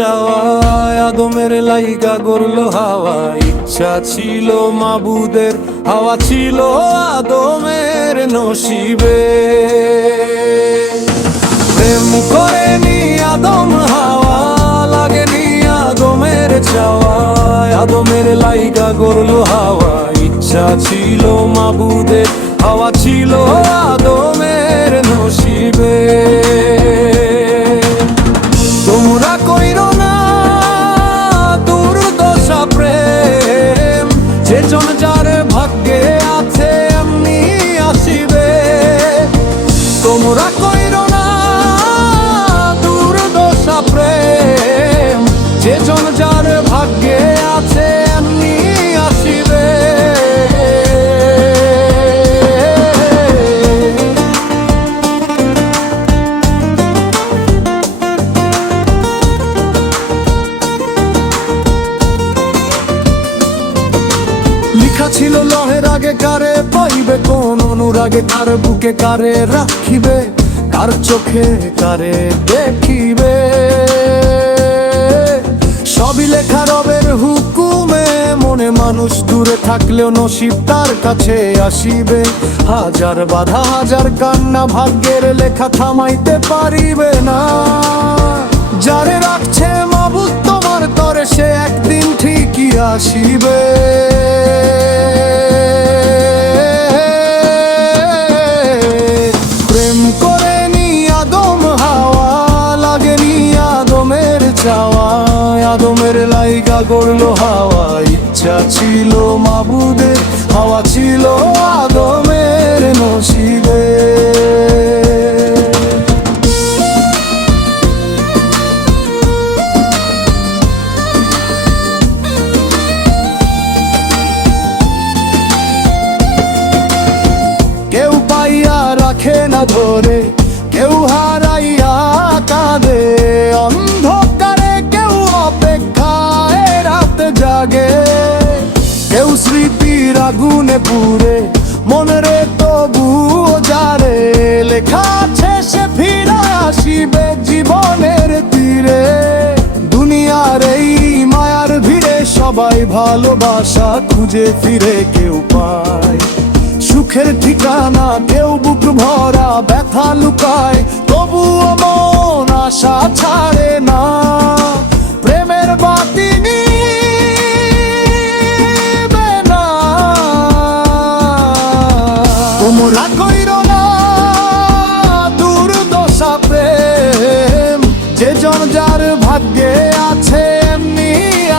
চাওয়ায় আদমের লাইগা গড়লো হাওয়া। ইচ্ছা ছিল মাবুদের, হাওয়া ছিল আদমের নসিবে। প্রেম করেনি আদম হাওয়া, লাগেনি আদমের চাওয়ায় আদমের লাইগা গড়লো হাওয়া। ইচ্ছা ছিল মাবুদের, হাওয়া ছিল আদমের নসিবে। তোমরা কইরো না দুর্দশা প্রেম, যে জন যার ভাগ্যে আছে এমনি আসিবে। তোমরা কইরো না দুর্দশা প্রেম, যে জন যার ভাগ্যে আছে এমনি আসিবে। লিখা ছিল লহের আগে কারে পাইবে, কোন অনুরাগে কার বুকে কারে রাখিবে, কার চোখে কারে দেখিবে। সবই লেখা রবের হুকুমে, মনে মানুষ দূরে থাকলেও নসিব তার কাছে আসিবে। হাজার বাধা হাজার কান্না ভাগ্যের লেখা থামাইতে পারিবে না। যারে রাখছে মাবুদ তোমার তরে, সে একদিন ঠিকই আসিবে। প্রেম করেনি আদম হাওয়া, লাগেনি আদমের চাওয়ায় আদমের লাইগা গড়লো হাওয়া। ইচ্ছা ছিল মাবুদের, হাওয়া ছিল আদমের নসিবে। কেউ পাইয়া রাখে না ধরে, কেউ হারাইয়া কাঁদে অন্ধকারে, কেউ অপেক্ষায় রাত জাগে। কেউ স্মৃতির আগুনে পুড়ে মনরে তবুও যারে, লেখা আছে সে ফিরে আসিবে জীবনের তীরে। দুনিয়ার এই মায়ার ভিড়ে সবাই ভালোবাসা খুঁজে ফিরে কেউ পায় সুখের ঠিকানা, কেউ বুক ভরা ব্যথা লুকায়, তবুও মন আশা ছাড়ে না। প্রেমের বাতি নিবে না। তোমরা কইরো না দুর্দশা প্রেম, যে জন যার ভাগ্যে আছে এমনি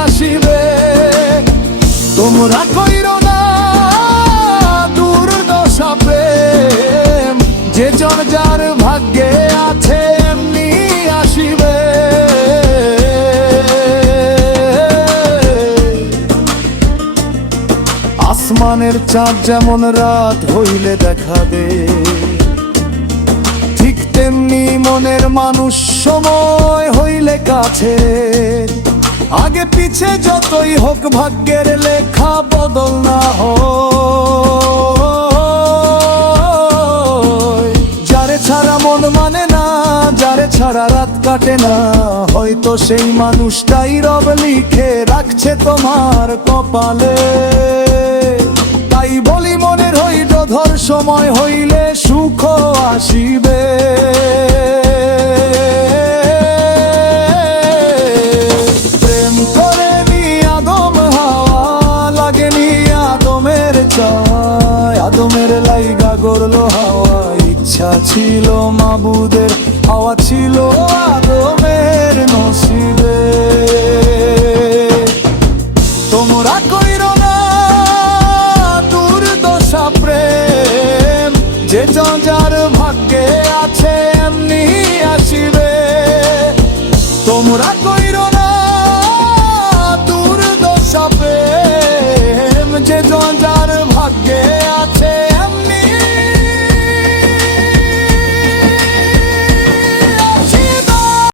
আসিবে। তোমরা কইরো না প্রেম, যে জন যার ভাগ্যে আছে এমনি আসিবে। আসমানের চাঁদ যেমন রাত হইলে দেখা দে, ঠিক তেমনি মনের মানুষ সময় হইলে কাছে। আগে পিছে যতই হোক ভাগ্যের লেখা বদল না হয়। যারে ছাড়া মন মানে না, যারে ছাড়া রাত কাটে না, হয়তো সেই মানুষটাই রব লিখে রাখছে তোমার কপালে। তাই বলি মনের হইল ধর, সময় হইলে সুখ আসিবে। প্রেম করেনি আদম হাওয়া, লাগেনি আদমের চাওয়ায় আদমের লাইগা গড়লো হাওয়া। ইচ্ছা ছিল মাবুদের, হাওয়া ছিল আদমের নসিবে।